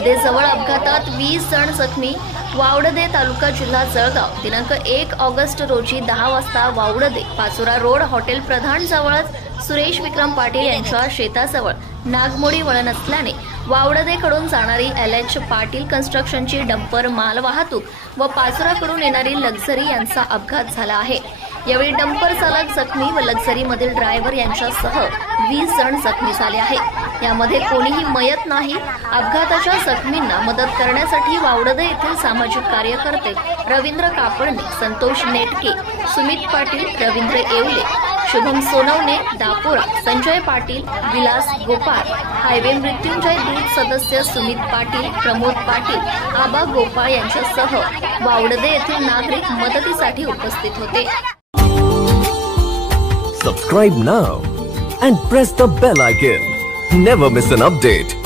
वावडदे जवळ अपघातात 20 जण जखमी। वावडदे तालुका जिल्हा जळगाव दिनांक 1 ऑगस्ट रोजी 10 वाजता वावडदे पाचोरा रोड हॉटेल प्रधान जवळच सुरेश विक्रम पाटील यांच्या शेताजवळ नागमोडी वळण असल्याने वावडदेकडून जाणारी LH पाटील कन्स्ट्रक्शनची डंपर माल वाहतूक व पाचोराकडून येणारी लक्झरी यांचा अपघात झाला आहे। यावेळी डंपर चालक जखमी व लक्झरी मधील ड्रायव्हर यांच्यासह 20 जण जखमी झाले आहेत। यामध्ये कोणीही मयत नाही। अपघाताच्या जखमींना मदत करण्यासाठी वावडदे येथील सामाजिक कार्यकर्ते रवींद्र कापडणे, संतोष नेटके, सुमित पाटील, रवींद्र येवले, शुभम सोनवणे, दापोरा, संजय पाटील, विलास गोपाळ, हायवे मृत्युंजय दूत सदस्य सुमित पाटील, प्रमोद पाटील, आबा गोपाळ यांच्यासह वावडदे येथील नागरिक मदतीसाठी उपस्थित होते। Subscribe now and press the bell icon. Never miss an update.